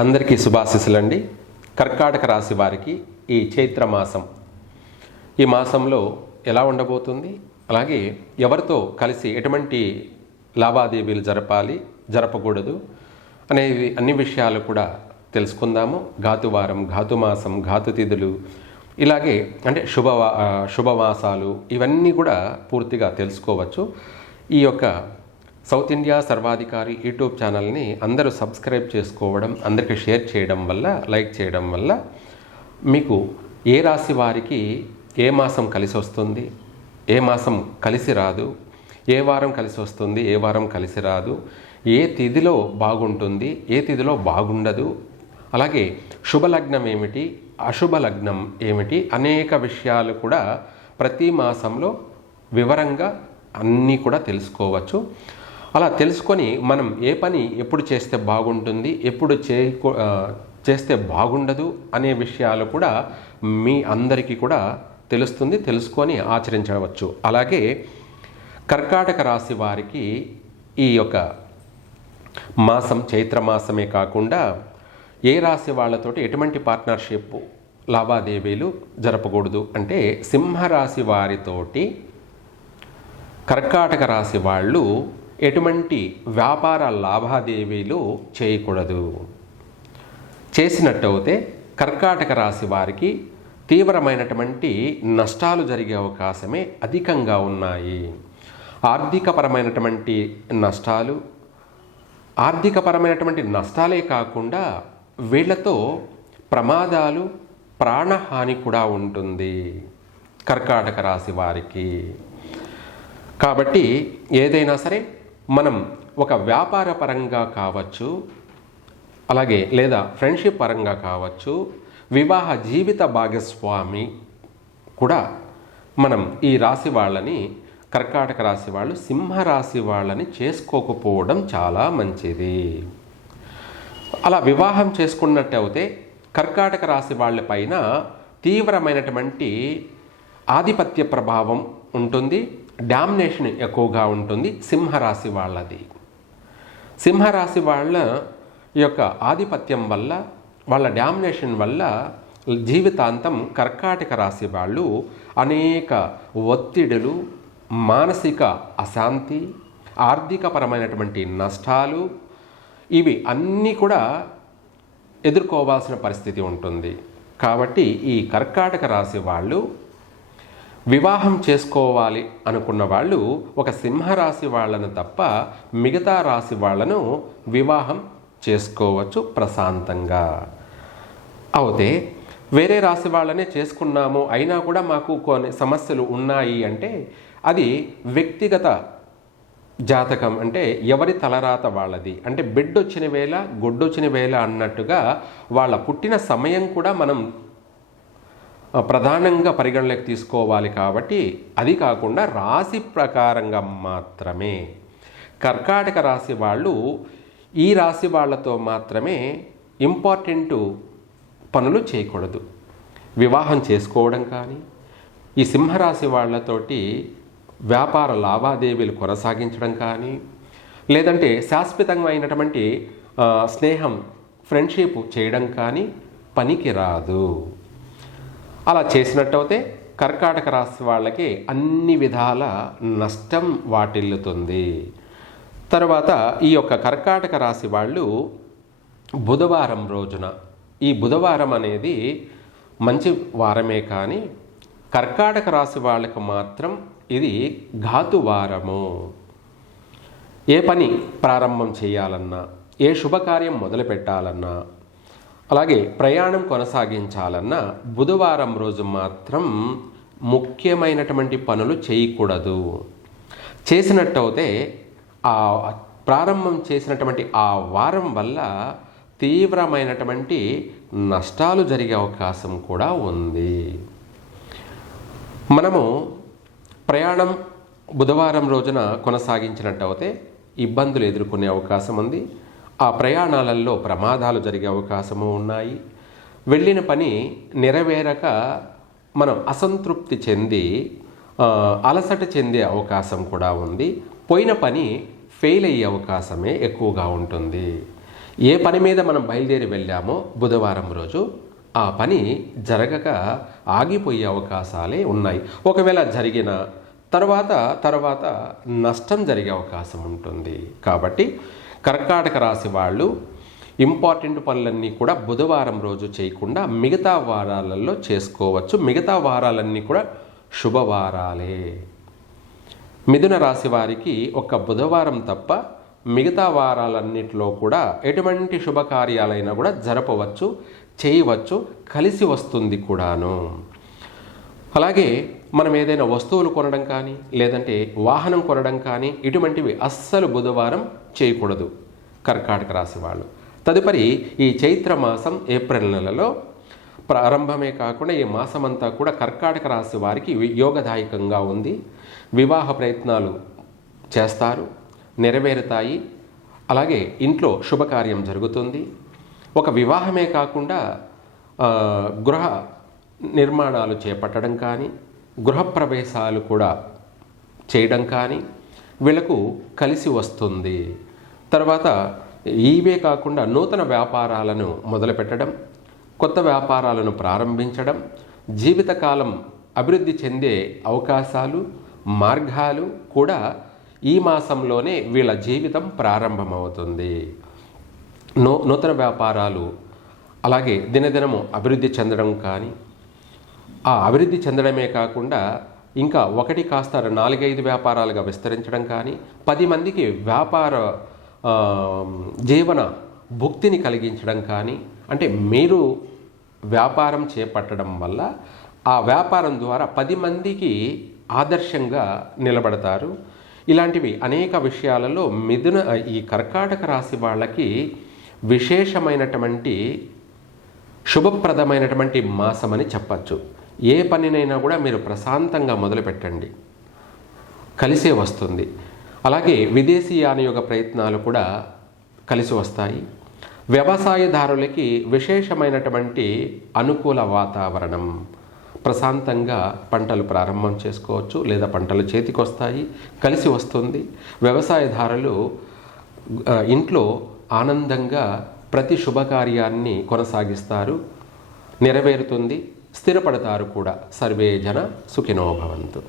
అందరికీ శుభాశీస్సులండి. కర్కాటక రాశి వారికి ఈ చైత్రమాసం, ఈ మాసంలో ఎలా ఉండబోతుంది, అలాగే ఎవరితో కలిసి ఎటువంటి లావాదేవీలు జరపకూడదు అనేవి అన్ని విషయాలు కూడా తెలుసుకుందాము. ఘాతువారం, ఘాతుమాసం, ఘాతు తిథులు, ఇలాగే అంటే శుభమాసాలు ఇవన్నీ కూడా పూర్తిగా తెలుసుకోవచ్చు. ఈ యొక్క సౌత్ ఇండియా సర్వాధికారి యూట్యూబ్ ఛానల్ని అందరూ సబ్స్క్రైబ్ చేసుకోవడం, అందరికీ షేర్ చేయడం వల్ల, లైక్ చేయడం వల్ల మీకు ఏ రాశి వారికి ఏ మాసం కలిసి వస్తుంది, ఏ మాసం కలిసి రాదు, ఏ వారం కలిసి వస్తుంది, ఏ వారం కలిసి రాదు, ఏ తిథిలో బాగుంటుంది, ఏ తిథిలో బాగుండదు, అలాగే శుభలగ్నం ఏమిటి, అశుభ లగ్నం ఏమిటి, అనేక విషయాలు కూడా ప్రతి మాసంలో వివరంగా అన్నీ కూడా తెలుసుకోవచ్చు. అలా తెలుసుకొని మనం ఏ పని ఎప్పుడు చేస్తే బాగుంటుంది, ఎప్పుడు చేస్తే బాగుండదు అనే విషయాలు కూడా మీ అందరికీ కూడా తెలుసుకొని ఆచరించవచ్చు. అలాగే కర్కాటక రాశి వారికి ఈ యొక్క మాసం చైత్రమాసమే కాకుండా ఏ రాశి వాళ్ళతోటి ఎటువంటి పార్ట్నర్షిప్ లావాదేవీలు జరపకూడదు అంటే, సింహరాశి వారితోటి కర్కాటక రాశి వాళ్ళు ఎటువంటి వ్యాపార లావాదేవీలు చేయకూడదు. చేసినట్టయితే కర్కాటక రాశి వారికి తీవ్రమైనటువంటి నష్టాలు జరిగే అవకాశమే అధికంగా ఉన్నాయి. ఆర్థికపరమైనటువంటి నష్టాలే కాకుండా వీళ్లతో ప్రమాదాలు, ప్రాణహాని కూడా ఉంటుంది కర్కాటక రాశి వారికి. కాబట్టి ఏదైనా సరే మనం ఒక వ్యాపార పరంగా కావచ్చు, అలాగే లేదా ఫ్రెండ్షిప్ పరంగా కావచ్చు, వివాహ జీవిత భాగస్వామి కూడా మనం ఈ రాశి వాళ్ళని, కర్కాటక రాశి వాళ్ళు సింహరాశి వాళ్ళని చేసుకోకపోవడం చాలా మంచిది. అలా వివాహం చేసుకున్నట్టయితే కర్కాటక రాశి వాళ్ళపైన తీవ్రమైనటువంటి ఆధిపత్య ప్రభావం ఉంటుంది, డామినేషన్ ఎక్కువగా ఉంటుంది సింహరాశి వాళ్ళది. సింహరాశి వాళ్ళ యొక్క ఆధిపత్యం వల్ల, వాళ్ళ డామినేషన్ వల్ల జీవితాంతం కర్కాటక రాశి వాళ్ళు అనేక ఒత్తిడులు, మానసిక అశాంతి, ఆర్థికపరమైనటువంటి నష్టాలు ఇవి అన్నీ కూడా ఎదుర్కోవాల్సిన పరిస్థితి ఉంటుంది. కాబట్టి ఈ కర్కాటక రాశి వాళ్ళు వివాహం చేసుకోవాలి అనుకున్న వాళ్ళు ఒక సింహరాశి వాళ్ళను తప్ప మిగతా రాశి వాళ్ళను వివాహం చేసుకోవచ్చు ప్రశాంతంగా. అయితే వేరే రాశి వాళ్ళనే చేసుకున్నాము, అయినా కూడా మాకు కొన్ని సమస్యలు ఉన్నాయి అంటే అది వ్యక్తిగత జాతకం, అంటే ఎవరి తలరాత వాళ్ళది. అంటే బిడ్డొచ్చిన వేళ గొడ్డొచ్చిన వేళ అన్నట్టుగా వాళ్ళ పుట్టిన సమయం కూడా మనం ప్రధానంగా పరిగణలోకి తీసుకోవాలి. కాబట్టి అది కాకుండా రాశి ప్రకారంగా మాత్రమే కర్కాటక రాశి వాళ్ళు ఈ రాశి వాళ్ళతో మాత్రమే ఇంపార్టెంట్ పనులు చేయకూడదు. వివాహం చేసుకోవడం కానీ, ఈ సింహరాశి వాళ్ళతోటి వ్యాపార లావాదేవీలు కొనసాగించడం కానీ, లేదంటే శాశ్వతమైనటువంటి స్నేహం, ఫ్రెండ్షిప్ చేయడం కానీ పనికి రాదు. అలా చేసినట్టయితే కర్కాటక రాశి వాళ్ళకి అన్ని విధాల నష్టం వాటిల్లుతుంది. తర్వాత ఈ యొక్క కర్కాటక రాశి వాళ్ళు బుధవారం రోజున, ఈ బుధవారం అనేది మంచి వారమే కానీ కర్కాటక రాశి వాళ్ళకి మాత్రం ఇది ఘాతువారము. ఏ పని ప్రారంభం చేయాలన్నా, ఏ శుభకార్యం మొదలు పెట్టాలన్నా, అలాగే ప్రయాణం కొనసాగించాలన్నా బుధవారం రోజు మాత్రం ముఖ్యమైనటువంటి పనులు చేయకూడదు. చేసినట్టయితే ఆ ప్రారంభం చేసినటువంటి ఆ వారం వల్ల తీవ్రమైనటువంటి నష్టాలు జరిగే అవకాశం కూడా ఉంది. మనము ప్రయాణం బుధవారం రోజున కొనసాగించినట్టయితే ఇబ్బందులు ఎదుర్కొనే అవకాశం ఉంది. ఆ ప్రయాణాలలో ప్రమాదాలు జరిగే అవకాశము ఉన్నాయి. వెళ్ళిన పని నెరవేరక మనం అసంతృప్తి చెంది అలసట చెందే అవకాశం కూడా ఉంది. పోయిన పని ఫెయిల్ అయ్యే అవకాశమే ఎక్కువగా ఉంటుంది. ఏ పని మీద మనం బయలుదేరి వెళ్ళామో బుధవారం రోజు ఆ పని జరగక ఆగిపోయే అవకాశాలే ఉన్నాయి. ఒకవేళ జరిగిన తర్వాత నష్టం జరిగే అవకాశం ఉంటుంది. కాబట్టి కర్కాటక రాశి వాళ్ళు ఇంపార్టెంట్ పనులన్నీ కూడా బుధవారం రోజు చేయకుండా మిగతా వారాలలో చేసుకోవచ్చు. మిగతా వారాలన్నీ కూడా శుభవారాలే. మిథున రాశి వారికి ఒక్క బుధవారం తప్ప మిగతా వారాలన్నిటిలో కూడా ఎటువంటి శుభకార్యాలైనా కూడా జరపవచ్చు, చేయవచ్చు, కలిసి వస్తుంది కూడాను. అలాగే మనం ఏదైనా వస్తువులు కొనడం కానీ లేదంటే వాహనం కొనడం కానీ ఇటువంటివి అస్సలు బుధవారం చేయకూడదు కర్కాటక రాశి వాళ్ళు. తదుపరి ఈ చైత్ర మాసం ఏప్రిల్ నెలలో ప్రారంభమే కాకుండా ఈ మాసమంతా కూడా కర్కాటక రాశి వారికి యోగదాయకంగా ఉంది. వివాహ ప్రయత్నాలు చేస్తారు, నెరవేరుతాయి. అలాగే ఇంట్లో శుభకార్యం జరుగుతుంది. ఒక వివాహమే కాకుండా గృహ నిర్మాణాలు చేపట్టడం కానీ గృహప్రవేశాలు కూడా చేయడం కానీ వీళ్ళకు కలిసి వస్తుంది. తర్వాత ఇవే కాకుండా నూతన వ్యాపారాలను మొదలుపెట్టడం, కొత్త వ్యాపారాలను ప్రారంభించడం, జీవితకాలం అభివృద్ధి చెందే అవకాశాలు, మార్గాలు కూడా ఈ మాసంలోనే వీళ్ళ జీవితం ప్రారంభమవుతుంది. నూతన వ్యాపారాలు అలాగే దినదినము అభివృద్ధి చెందడం కానీ, ఆ అభివృద్ధి చెందడమే కాకుండా ఇంకా ఒకటి కాస్త 4-5 వ్యాపారాలుగా విస్తరించడం కానీ, 10 మందికి వ్యాపార జీవన భుక్తిని కలిగించడం కానీ, అంటే మీరు వ్యాపారం చేపట్టడం వల్ల ఆ వ్యాపారం ద్వారా 10 మందికి ఆదర్శంగా నిలబడతారు. ఇలాంటివి అనేక విషయాలలో ఈ కర్కాటక రాశి వాళ్ళకి విశేషమైనటువంటి శుభప్రదమైనటువంటి మాసమని చెప్పచ్చు. ఏ పనినైనా కూడా మీరు ప్రశాంతంగా మొదలుపెట్టండి, కలిసే వస్తుంది. అలాగే విదేశీ యానయోగ ప్రయత్నాలు కూడా కలిసి వస్తాయి. వ్యవసాయదారులకి విశేషమైనటువంటి అనుకూల వాతావరణం, ప్రశాంతంగా పంటలు ప్రారంభం చేసుకోవచ్చు లేదా పంటలు చేతికొస్తాయి, కలిసి వస్తుంది. వ్యవసాయదారులు ఇంట్లో ఆనందంగా ప్రతి శుభకార్యాన్ని కొనసాగిస్తారు, నెరవేరుతుంది, స్థిరపడతారు కూడా. సర్వే జన సుఖినో భవంతు.